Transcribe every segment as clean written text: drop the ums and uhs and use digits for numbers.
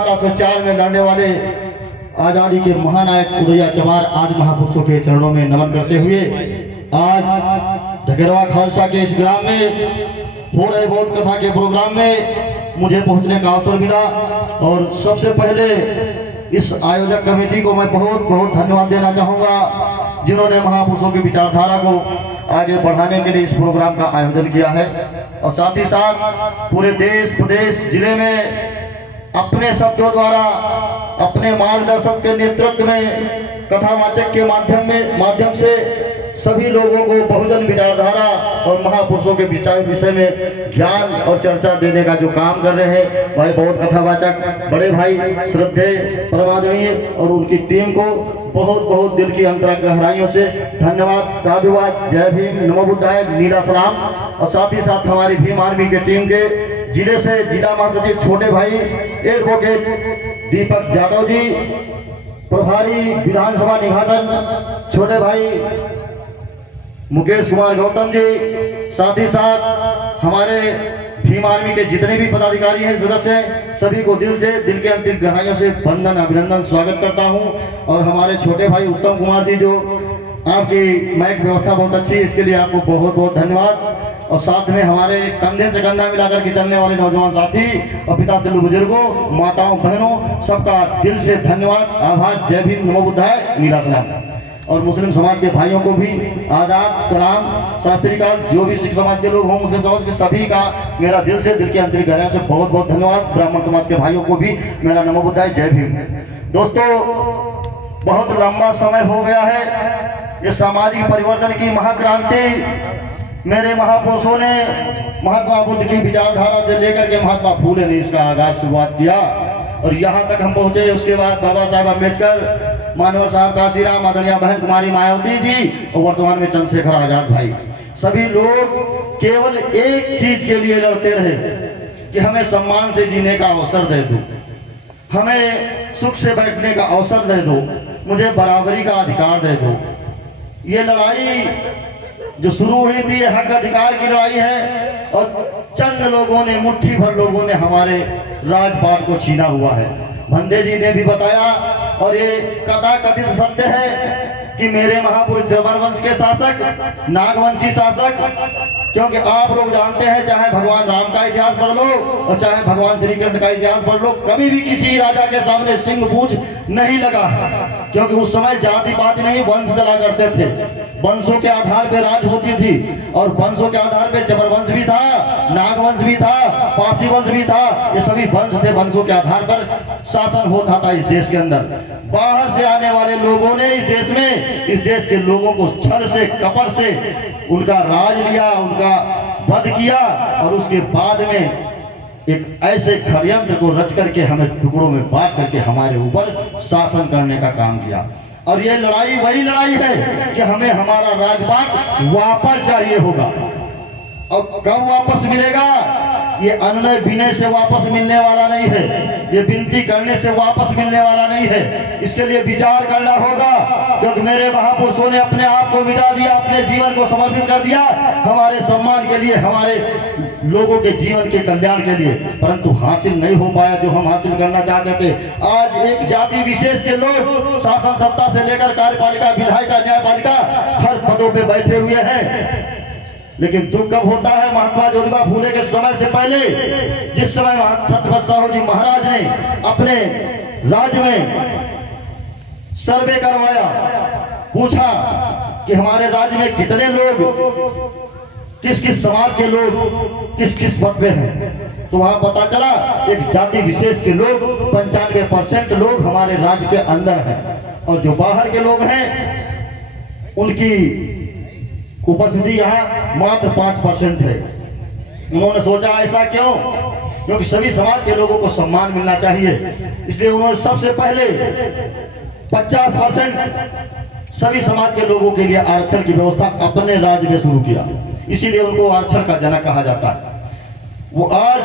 1804 में लड़ने वाले आजादी के महानायक उदया चमार आदि महापुरुषों के चरणों में नमन करते हुए आज धकेरवा खालसा के इस ग्राम में हो रहे बौद्ध कथा के प्रोग्राम में मुझे पहुंचने का अवसर मिला। और सबसे पहले इस आयोजक कमेटी को मैं बहुत बहुत धन्यवाद देना चाहूँगा, जिन्होंने महापुरुषों की विचारधारा को आगे बढ़ाने के लिए इस प्रोग्राम का आयोजन किया है। और साथ ही साथ पूरे देश प्रदेश जिले में अपने शब्दों द्वारा अपने मार्गदर्शक के नेतृत्व में कथावाचक के माध्यम से सभी लोगों को बहुजन विचारधारा और महापुरुषों के विषय में ज्ञान और चर्चा देने का जो काम कर रहे हैं भाई बहुत कथावाचक बड़े भाई श्रद्धेय परमादरणीय और उनकी टीम को बहुत बहुत दिल की अंतरंग गहराइयों से धन्यवाद, साधुवाद, जय भीम, नमो बुद्धाय, नीला सलाम। और साथ ही साथ हमारी भीम आर्मी के टीम के जिले से जिला महासचिव छोटे भाई एडवोकेट दीपक यादव जी, प्रभारी विधानसभा निभाषण छोटे भाई मुकेश कुमार गौतम जी, साथ ही साथ हमारे भीम आर्मी के जितने भी पदाधिकारी हैं, सदस्य हैं, सभी को दिल के अंतिम गहराइयों से वंदन अभिनंदन स्वागत करता हूं। और हमारे छोटे भाई उत्तम कुमार जी, जो आपकी माइक व्यवस्था बहुत अच्छी है, इसके लिए आपको बहुत बहुत धन्यवाद। और साथ में हमारे कंधे से कंधा मिलाकर के चलने वाले नौजवान साथी और पिता दिल बुजुर्गों, माताओं, बहनों, सबका दिल से धन्यवाद, आभार, जय भीम, नमो बुद्धाय, नीला सलाम। और मुस्लिम समाज के भाइयों को भी आदाब, सलाम, सत श्री अकाल। जो भी सिख समाज के लोग हों, मुस्लिम समाज के सभी का मेरा दिल के अंतरिक गहराइयों से बहुत बहुत धन्यवाद। ब्राह्मण समाज के भाइयों को भी मेरा नमो बुद्धाय, जय भीम। दोस्तों, बहुत लंबा समय हो गया है ये सामाजिक परिवर्तन की महाक्रांति मेरे महापुरुषों ने महात्मा बुद्ध की विचारधारा से लेकर के महात्मा फूले ने इसका आगाज शुरुआत किया और यहाँ तक हम पहुंचे। उसके बाद बाबा साहब अम्बेडकर, मानव साहब काशीराम, आदरणीय बहन कुमारी मायावती जी और वर्तमान में चंद्रशेखर आजाद भाई, सभी लोग केवल एक चीज के लिए लड़ते रहे कि हमें सम्मान से जीने का अवसर दे दो, हमें सुख से बैठने का अवसर दे दो, मुझे बराबरी का अधिकार दे दो। ये लड़ाई जो शुरू हुई थी, ये हक अधिकार की लड़ाई है और चंद लोगों ने, मुट्ठी भर लोगों ने हमारे राजपाट को छीना हुआ है। भंदे जी ने भी बताया और ये कथा कथित सत्य है कि मेरे महापुरुष जबरवंश के शासक, नागवंशी शासक, क्योंकि आप लोग जानते हैं, चाहे भगवान राम का इतिहास पढ़ लो और चाहे भगवान श्री कृष्ण का इतिहास पढ़ लो, कभी भी किसी राजा के सामने सिंह पूंछ नहीं लगा, क्योंकि उस समय जाति पाति नहीं, वंश चला करते थे। वंशों के आधार पर राज होती थी और वंशों के आधार पर जबरवंश भी था, नागवंश भी था, पासी वंश भी था। ये सभी वंश थे, वंशों के आधार पर शासन होता था इस देश के अंदर। बाहर से आने वाले लोगों ने इस देश के लोगों को छल से, कपट से उनका राज लिया, उनका वध किया और उसके बाद में एक ऐसे षड्यंत्र को रच करके हमें टुकड़ों में बांट करके हमारे ऊपर शासन करने का काम किया। और ये लड़ाई वही लड़ाई है कि हमें हमारा राजपाट वापस चाहिए होगा। और कब वापस मिलेगा? ये अनुनय विनय से वापस मिलने वाला नहीं है, ये विनती करने से वापस मिलने वाला नहीं है। इसके लिए विचार करना होगा, क्योंकि मेरे महापुरुषों ने अपने आप को मिटा दिया, अपने जीवन को समर्पित कर दिया हमारे सम्मान के लिए, हमारे लोगों के जीवन के कल्याण के लिए, परंतु हासिल नहीं हो पाया जो हम हासिल करना चाहते थे। आज एक जाति विशेष के लोग शासन सत्ता से लेकर कार्यपालिका, विधायिका, न्यायपालिका हर पदों पे बैठे हुए हैं। लेकिन दुख कब होता है? महात्मा ज्योतिबा फूले के समय से पहले, जिस समय छत्रपति साहू जी महाराज ने अपने राज्य में सर्वे करवाया, पूछा कि हमारे राज्य में कितने लोग, किस किस समाज के लोग किस किस पद पे हैं, तो वहां पता चला एक जाति विशेष के लोग 95% लोग हमारे राज्य के अंदर हैं और जो बाहर के लोग हैं उनकी उपस्थिति यहाँ मात्र 5% है। उन्होंने सोचा ऐसा क्यों? क्योंकि सभी समाज के लोगों को सम्मान मिलना चाहिए, इसलिए उन्होंने सबसे पहले 50% सभी समाज के लोगों के लिए आरक्षण की व्यवस्था अपने राज्य में शुरू किया। इसीलिए उनको आरक्षण का जनक कहा जाता है। वो आज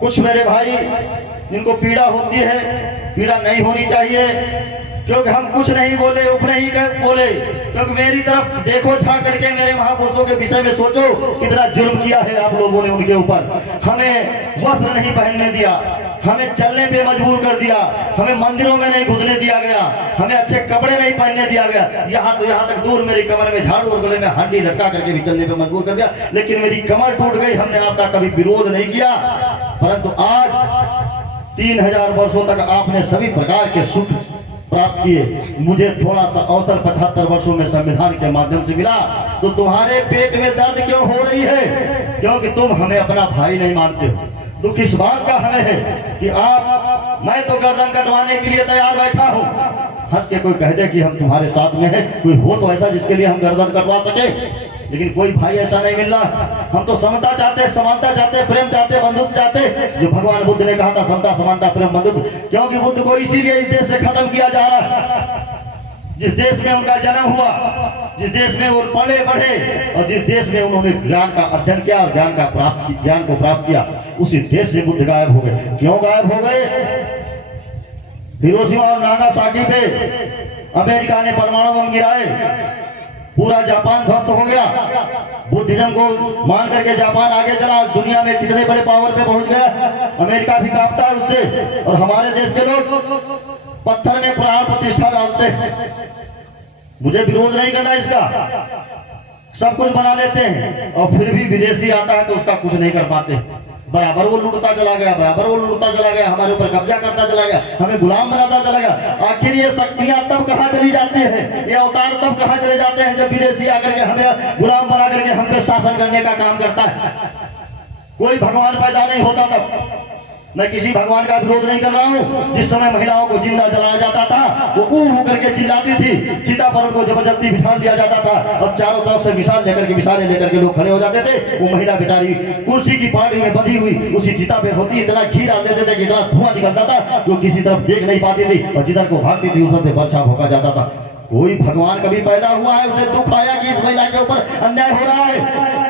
कुछ मेरे भाई जिनको पीड़ा होती है, पीड़ा नहीं होनी चाहिए, क्योंकि हम कुछ नहीं बोले, उप नहीं बोले, क्योंकि मेरी तरफ देखो छा करके मेरे महापुरुषों के विषय में सोचो कितना जुर्म किया है आप लोगों ने उनके ऊपर। हमें वस्त्र नहीं पहनने दिया, हमें चलने पे मजबूर कर दिया, हमें मंदिरों में नहीं घुसने दिया गया, हमें अच्छे कपड़े नहीं पहनने दिया गया, यहाँ तक दूर मेरी कमर में झाड़ू और गले में हड्डी लटका करके भी चलने पे मजबूर कर दिया, लेकिन मेरी कमर टूट गई। हमने आपका कभी विरोध नहीं किया, परंतु आज 3000 वर्षों तक आपने सभी प्रकार के सुख प्राप्त किए। मुझे थोड़ा सा अवसर 75 वर्षों में संविधान के माध्यम से मिला, तो तुम्हारे पेट में दर्द क्यों हो रही है? क्योंकि तुम हमें अपना भाई नहीं मानते हो। दुख इस बात का हमें है कि मैं तो गर्दन कटवाने के लिए तैयार बैठा हूँ, हंस के कोई कह दे कि हम तुम्हारे साथ में हैं, कोई हो तो ऐसा जिसके लिए हम गर्दन कटवा सके, लेकिन कोई भाई ऐसा नहीं मिल रहा। हम तो समता चाहते, समानता चाहते, प्रेम चाहते, बंधुत्व चाहते, जो भगवान बुद्ध ने कहा था, समता समानता प्रेम बंधुत्व। क्योंकि बुद्ध को इसीलिए इस देश से खत्म किया जा रहा है, जिस देश में उनका जन्म हुआ, जिस देश में वो पले बढ़े और जिस देश में उन्होंने ज्ञान का अध्ययन किया और ज्ञान को प्राप्त किया, उसी देश से बुद्ध गायब हो गए। क्यों गायब हो गए? हिरोशिमा और नागासाकी पे अमेरिका ने परमाणु बम गिराए, पूरा जापान ध्वस्त हो गया। बुद्धिज्म को मान करके जापान आगे चला, दुनिया में कितने बड़े पावर पे पहुंच गया, अमेरिका भी कांपता है उससे। और हमारे देश के लोग पत्थर में प्राण प्रतिष्ठा डालते हैं। मुझे विरोध नहीं करना इसका, सब कुछ बना लेते हैं और फिर भी विदेशी आता है तो उसका कुछ नहीं कर पाते। बराबर वो लूटता चला गया, बराबर वो लूटता चला गया, हमारे ऊपर कब्जा करता चला गया, हमें गुलाम बनाता चला गया। आखिर ये शक्तियां तब कहां चली जाती है, ये अवतार तब कहां चले जाते हैं जब विदेशी आकर के हमें गुलाम बना करके हम पे शासन करने का काम करता है। कोई भगवान पैदा नहीं होता तब। मैं किसी भगवान का विरोध नहीं कर रहा हूँ। जिस समय महिलाओं को जिंदा जलाया जाता था, वो ऊ करके चिल्लाती थी, चिता पर उनको जबरदस्ती बिठा दिया जाता था और चारों तरफ से मिसालें लेकर के लोग खड़े हो जाते थे। वो महिला बेचारी कुर्सी की पार्टी में बंधी हुई उसी चिता पे होती, इतना घी डाल देते थे कि इतना धुआं निकलता था, जो किसी तरफ देख नहीं पाती थी और जिधर को भागती थी उधर से बर्छा भोंका जाता था। कोई भगवान कभी पैदा हुआ है, उसे दुख आया कि इस महिला के ऊपर अन्याय हो रहा है?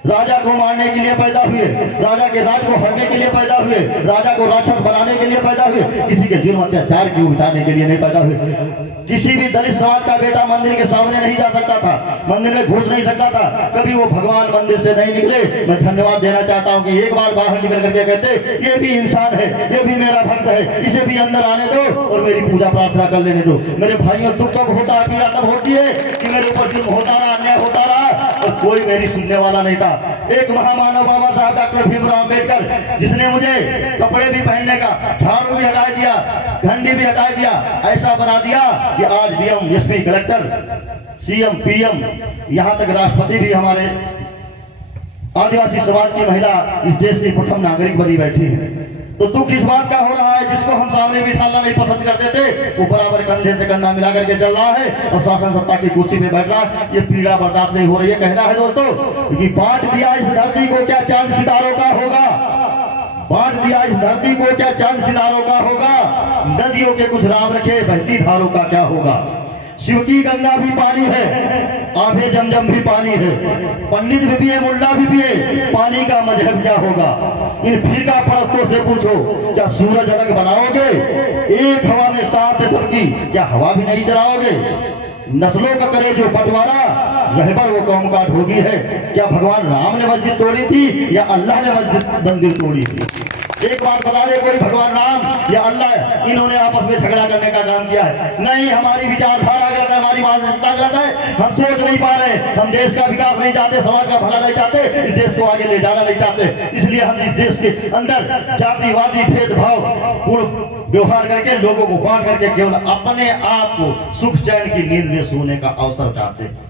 राजा को मारने के लिए पैदा हुए, राजा के राज को हरने के लिए पैदा हुए, राजा को राक्षस बनाने के लिए पैदा हुए, किसी के जुर्म अत्याचार की उठाने के लिए नहीं पैदा हुए। किसी भी दलित समाज का बेटा मंदिर के सामने नहीं जा सकता था, मंदिर में घुस नहीं सकता था, कभी वो भगवान मंदिर से नहीं निकले। मैं धन्यवाद देना चाहता हूँ कि एक बार बाहर निकल करके कहते ये भी इंसान है, ये भी मेरा भक्त है, इसे भी अंदर आने दो और मेरी पूजा प्रार्थना कर लेने दो। मेरे भाइयों, दुख तब होता है, पीड़ा तब होती है कि मेरे ऊपर जुर्म होता रहा, अन्याय होता रहा और कोई मेरी सुनने वाला नहीं था। एक महामानव बाबा साहब डॉक्टर भीमराव अम्बेडकर, जिसने मुझे कपड़े भी पहनने का, झाड़ू भी हटा दिया, घंटी भी हटा दिया, ऐसा बना दिया कि आज DM, SP, collector, CM, PM, यहाँ तक राष्ट्रपति भी हमारे आदिवासी समाज की महिला इस देश की प्रथम नागरिक बनी बैठी है। तो दुख इस बात का हो रहा है, जिसको हम सामने बिठाना नहीं पसंद करते थे, वो बराबर कंधे से कंधा मिला करके चल रहा है और शासन सत्ता की कुर्सी में बैठ रहा है। ये पीड़ा बर्दाश्त नहीं हो रही है। कहना है दोस्तों कि बांट दिया इस धरती को क्या चांद सितारों का होगा, बांट दिया इस धरती को क्या चांद सितारों का होगा, नदियों के कुछ नाम रखे, बहती धारों का क्या होगा। शिव की गंगा भी पानी है, आभे जमजम भी पानी है, पंडित भी पिए, मुल्ला भी पिए, पानी का मजहब क्या होगा। इन फिरका परस्तों से पूछो, क्या सूरज अलग बनाओगे, एक हवा में साथ से सबकी क्या हवा भी नहीं चलाओगे। नस्लों का करे जो बंटवारा, रहबर वो कौम का ढोगी है। क्या भगवान राम ने मस्जिद तोड़ी थी या अल्लाह ने मस्जिद मंदिर तोड़ी थी? एक बात बता दे, कोई भगवान राम या अल्लाह इन्होंने आपस में झगड़ा करने का काम किया है? नहीं, हमारी विचारधारा गलत है, हमारी मानसिकता गलत है, हम सोच नहीं पा रहे, हम देश का विकास नहीं चाहते, समाज का भला नहीं चाहते, इस देश को आगे ले जाना नहीं चाहते। इसलिए हम इस देश के अंदर जातिवादी भेदभाव पूर्ण व्यवहार करके, लोगों को बांट करके केवल अपने आप को सुख चैन की नींद में सोने का अवसर चाहते हैं।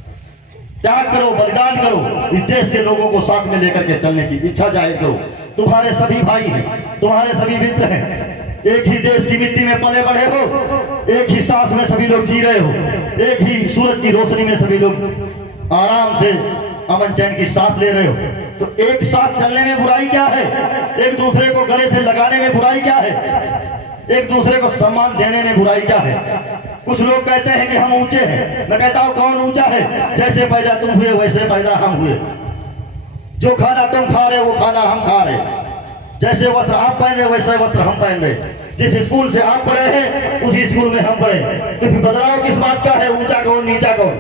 त्याग करो, बलिदान करो, इस देश के लोगों को साथ में लेकर के चलने की इच्छा जाहिर करो। तुम्हारे सभी भाई हैं, तुम्हारे सभी मित्र हैं, एक ही देश की मिट्टी में पले बढ़े हो, एक ही सांस में सभी लोग जी रहे हो, एक ही सूरज की रोशनी में सभी लोग आराम से अमन चैन की सांस ले रहे हो। तो एक साथ चलने में बुराई क्या है? एक दूसरे को गले से लगाने में बुराई क्या है? एक दूसरे को सम्मान देने में बुराई क्या है? कुछ लोग कहते हैं कि हम ऊंचे हैं, मैं कहता हूं कौन ऊंचा है? जैसे पैदा तुम हुए वैसे पैदा हम हुए, जो खाना तुम खा रहे वो खाना हम खा रहे, जैसे वस्त्र आप पहन रहे वैसे वस्त्र हम पहन रहे, जिस स्कूल से आप पढ़े हैं उसी स्कूल में हम पढ़े। तो फिर बदलाव किस बात का है? ऊंचा कौन नीचा कौन?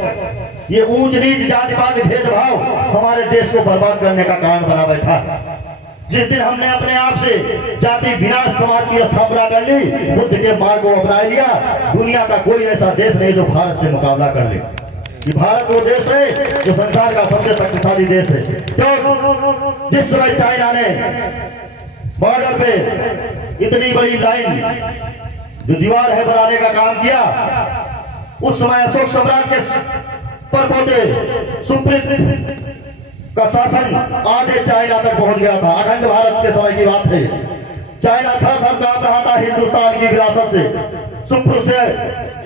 ये ऊंच नीच जातिवाद भेदभाव हमारे देश को बर्बाद करने का कारण बना बैठा। जिस दिन हमने अपने आप से जाति विनाश समाज की स्थापना कर ली, बुद्ध के मार्ग को अपना लिया, दुनिया का कोई ऐसा देश नहीं जो भारत से मुकाबला कर ले। कि भारत वो देश है जो संसार का सबसे शक्तिशाली देश है। तो जिस समय चाइना ने बॉर्डर पे इतनी बड़ी लाइन जो दीवार है बनाने का काम किया, उस समय अशोक सम्राट के परपोते सुप्रीत का शासन आधे चाइना तक पहुंच गया था। अखंड भारत के समय की बात है। चाइना थर थर कांप रहा था हिंदुस्तान की विरासत से, सुप्र से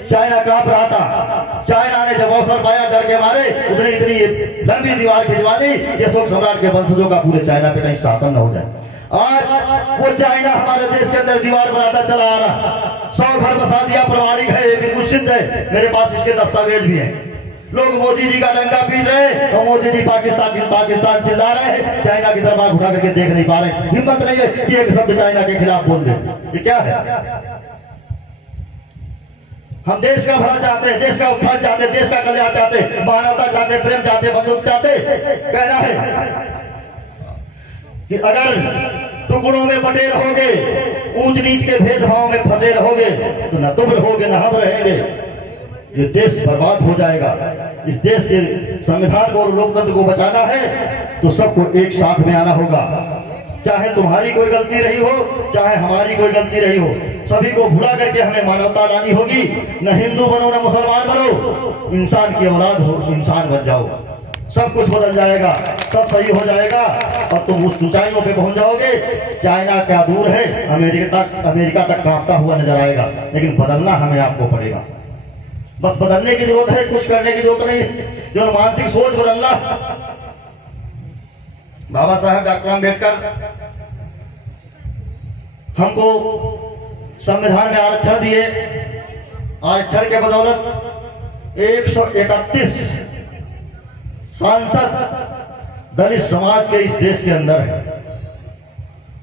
चाइना कांप रहा था। चाइना ने जब अवसर पाया डर के मारे, उसने इतनी लंबी दीवार खिंचवा ली कि अशोक सम्राट के वंशजों का पूरे चाइना पे कहीं शासन न हो जाए। आज वो चाइना हमारे देश के अंदर दीवार बनाता चला आ रहा, 100 घर बसा दिया, प्रमाणिक है, ये बिल्कुल सिद्ध है, मेरे पास इसके दस्तावेज भी हैं। लोग मोदी जी का डंका पीट रहे हैं और मोदी जी पाकिस्तान चिल्ला रहे हैं, चाइना की तरफ आंख उठा करके देख नहीं पा रहे। हिम्मत नहीं है कि एक शब्द चाइना के खिलाफ बोल दे। ये क्या है? हम देश का भला चाहते हैं, देश का उत्थान चाहते हैं, देश का कल्याण चाहते हैं, मानवता चाहते हैं, प्रेम चाहते हैं, बंधुत्व चाहते हैं। कहना है कि अगर टुकड़ों में बटे रहोगे, ऊंच नीच के भेदभाव में फंसे रहोगे, तो न तुम रहोगे न हम रहेंगे। ये देश बर्बाद हो जाएगा। इस देश के संविधान को और लोकतंत्र को बचाना है तो सबको एक साथ में आना होगा। चाहे तुम्हारी कोई गलती रही हो, चाहे हमारी कोई गलती रही हो, सभी को भुला करके हमें मानवता लानी होगी। न हिंदू बनो न मुसलमान बनो, इंसान की औलाद हो, इंसान बन जाओ, सब कुछ बदल जाएगा, सब सही हो जाएगा और तुम उस ऊंचाइयों पे पहुंच जाओगे। चाइना क्या दूर है, अमेरिका तक कांपता हुआ नजर आएगा, लेकिन बदलना हमें आपको पड़ेगा। बस बदलने की जरूरत है, कुछ करने की जरूरत नहीं। जो मानसिक सोच बदलना, बाबा साहब डॉक्टर अम्बेडकर हमको संविधान में आरक्षण दिए। आरक्षण के बदौलत 131 सांसद दलित समाज के इस देश के अंदर है।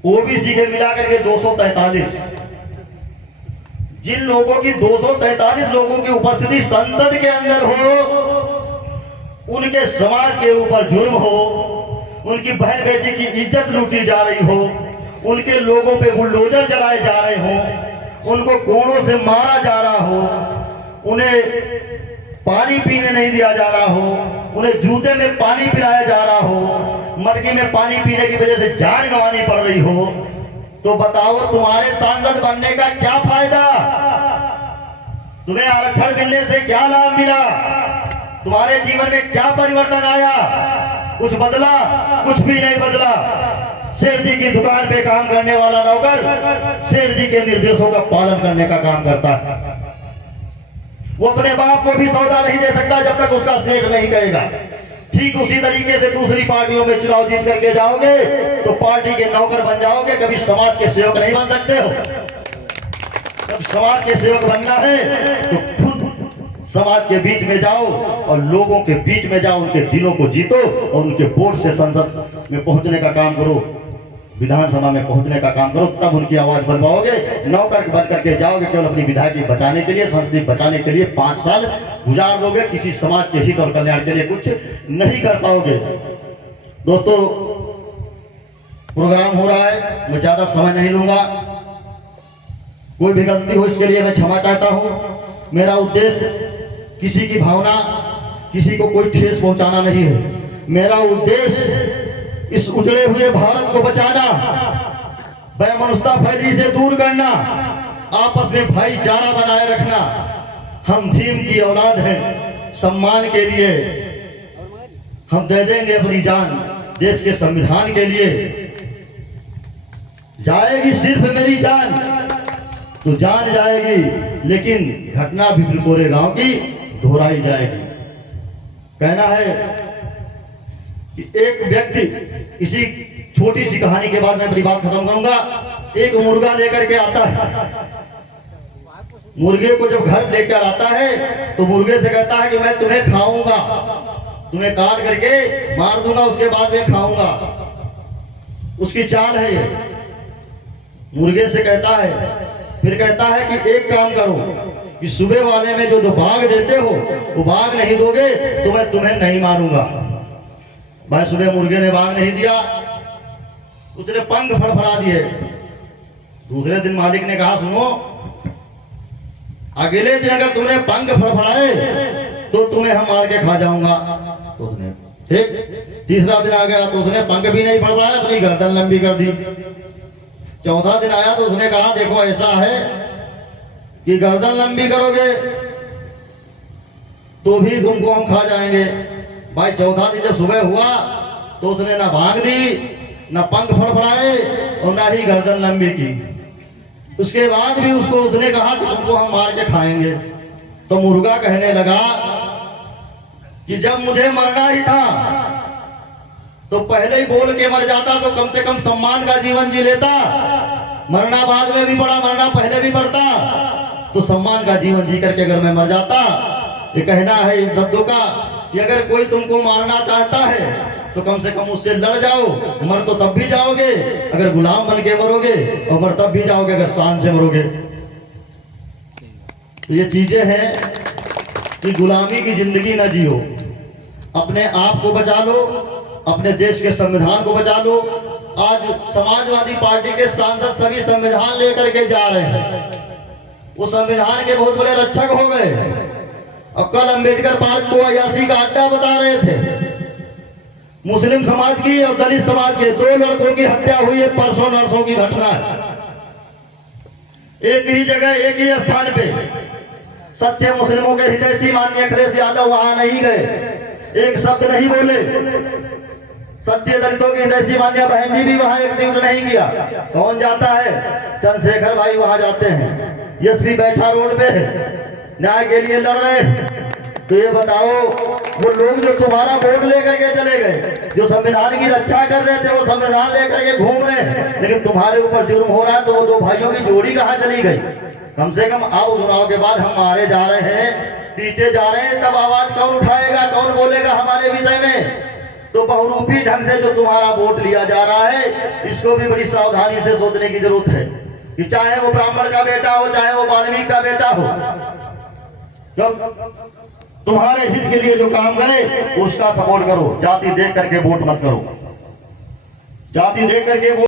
ओबीसी के मिलाकर के 243। जिन लोगों की 243 लोगों की उपस्थिति संसद के अंदर हो, उनके समाज के ऊपर जुर्म हो, उनकी बहन बेटी की इज्जत लूटी जा रही हो, उनके लोगों पे बुलडोजर चलाए जा रहे हो, उनको कोड़ों से मारा जा रहा हो, उन्हें पानी पीने नहीं दिया जा रहा हो, उन्हें जूते में पानी पिलाया जा रहा हो, मटकी में पानी पीने की वजह से जान गंवानी पड़ रही हो, तो बताओ तुम्हारे सांसद बनने का क्या फायदा? तुम्हें आरक्षण मिलने से क्या लाभ मिला? तुम्हारे जीवन में क्या परिवर्तन आया? कुछ बदला? कुछ भी नहीं बदला। शेर जी की दुकान पे काम करने वाला नौकर शेर जी के निर्देशों का पालन करने का काम करता है। वो अपने बाप को भी सौदा नहीं दे सकता जब तक उसका शेर नहीं कहेगा। ठीक उसी तरीके से दूसरी पार्टियों में चुनाव जीत करके जाओगे तो पार्टी के नौकर बन जाओगे, कभी समाज के सेवक नहीं बन सकते हो। जब समाज के सेवक बनना है तो खुद समाज के बीच में जाओ और लोगों के बीच में जाओ, उनके दिलों को जीतो और उनके वोट से संसद में पहुंचने का काम करो, विधानसभा में पहुंचने का काम करो, तब उनकी आवाज बनवाओगे। नौकर बन करके जाओगे केवल अपनी विधायकी बचाने के लिए, संसदीय बचाने के लिए 5 साल गुजार दोगे, किसी समाज के हित और कल्याण के लिए कुछ नहीं कर पाओगे। दोस्तों, प्रोग्राम हो रहा है, मैं ज्यादा समय नहीं लूंगा। कोई भी गलती हो इसके लिए मैं क्षमा चाहता हूं। मेरा उद्देश्य किसी की भावना, किसी को कोई ठेस पहुंचाना नहीं है। मेरा उद्देश्य इस उजड़े हुए भारत को बचाना, वैमनस्यता फैली से दूर करना, आपस में भाईचारा बनाए रखना। हम भीम की औलाद हैं, सम्मान के लिए हम दे देंगे अपनी जान, देश के संविधान के लिए। जाएगी सिर्फ मेरी जान तो जान जाएगी, लेकिन घटना भी बिल्कोरे गांव की दोहराई जाएगी। कहना है कि एक व्यक्ति, इसी छोटी सी कहानी के बाद मैं अपनी बात खत्म करूंगा। एक मुर्गा लेकर के आता है, मुर्गे को जब घर लेकर आता है तो मुर्गे से कहता है कि मैं तुम्हें खाऊंगा, तुम्हें काट करके मार दूंगा, उसके बाद मैं खाऊंगा। उसकी चाल है ये। मुर्गे से कहता है, फिर कहता है कि एक काम करो कि सुबह वाले में जो भाग देते हो वो भाग नहीं दोगे तो मैं तुम्हें नहीं मारूंगा। भाई सुबह मुर्गे ने भाग नहीं दिया, उसने पंख फड़फड़ा दिए। दूसरे दिन मालिक ने कहा सुनो, अगले दिन अगर तुमने पंख फड़फड़ाए तो तुम्हें हम मार के खा जाऊंगा। तो उसने ठीक। तीसरा दिन आ गया तो उसने पंख भी नहीं फड़फड़ाया, अपनी गर्दन लंबी कर दी। चौथा दिन आया तो उसने कहा देखो ऐसा है कि गर्दन लंबी करोगे तो भी तुमको हम खा जाएंगे। भाई चौथा दिन जब सुबह हुआ तो उसने ना भाग दी, ना पंख फड़फड़ाए और ना ही गर्दन लंबी की। उसके बाद भी उसको उसने कहा कि तुमको हम मार के खाएंगे। तो मुर्गा कहने लगा कि जब मुझे मरना ही था तो पहले ही बोल के मर जाता तो कम से कम सम्मान का जीवन जी लेता। मरना बाद में भी पड़ा, मरना पहले भी पड़ता, तो सम्मान का जीवन जी करके अगर मैं मर जाता। ये कहना है इन शब्दों का कि अगर कोई तुमको मारना चाहता है तो कम से कम उससे लड़ जाओ। मर तो तब भी जाओगे अगर गुलाम बन के मरोगे, और मर तब भी जाओगे अगर शान से मरोगे। तो ये चीजें हैं कि गुलामी की जिंदगी न जियो, अपने आप को बचा लो, अपने देश के संविधान को बचा लो। आज समाजवादी पार्टी के सांसद सभी संविधान लेकर के जा रहे हैं, वो संविधान के बहुत बड़े रक्षक हो गए। अब कल अंबेडकर पार्क को अयासी का अड्डा बता रहे थे। मुस्लिम समाज की और दलित समाज के 2 लड़कों की हत्या हुई है, परसों नरसों की घटना है। एक ही जगह एक ही स्थान पे सच्चे मुस्लिमों के हितैषी माननीय अखिलेश यादव वहां नहीं गए, एक शब्द नहीं बोले। सच्चे दलितों की हितैषी मान्य बहन जी भी वहां एक ट्वीट नहीं किया। कौन जाता है? चंद्रशेखर भाई वहां जाते हैं, एसपी बैठा रोड पे न्याय के लिए लड़ रहे। तो ये बताओ वो लोग जो तुम्हारा वोट लेकर के चले गए, जो संविधान की रक्षा कर रहे थे, वो संविधान लेकर के घूम रहे हैं, लेकिन तुम्हारे ऊपर जुर्म हो रहा है, तो वो 2 भाइयों की जोड़ी कहाँ चली गई? कम से कम आओ, चुनाव के बाद हम मारे जा रहे हैं, पीटे जा रहे हैं, तब आवाज कौन उठाएगा, कौन बोलेगा हमारे विषय में? तो बहुरूपी ढंग से जो तुम्हारा वोट लिया जा रहा है, इसको भी बड़ी सावधानी से सोचने की जरूरत है कि चाहे वो ब्राह्मण का बेटा हो, चाहे वो वाल्मीकि का बेटा हो, तो तुम्हारे हित के लिए जो काम करे उसका सपोर्ट करो। जाति देख करके वोट मत करो, जाति देख करके वोट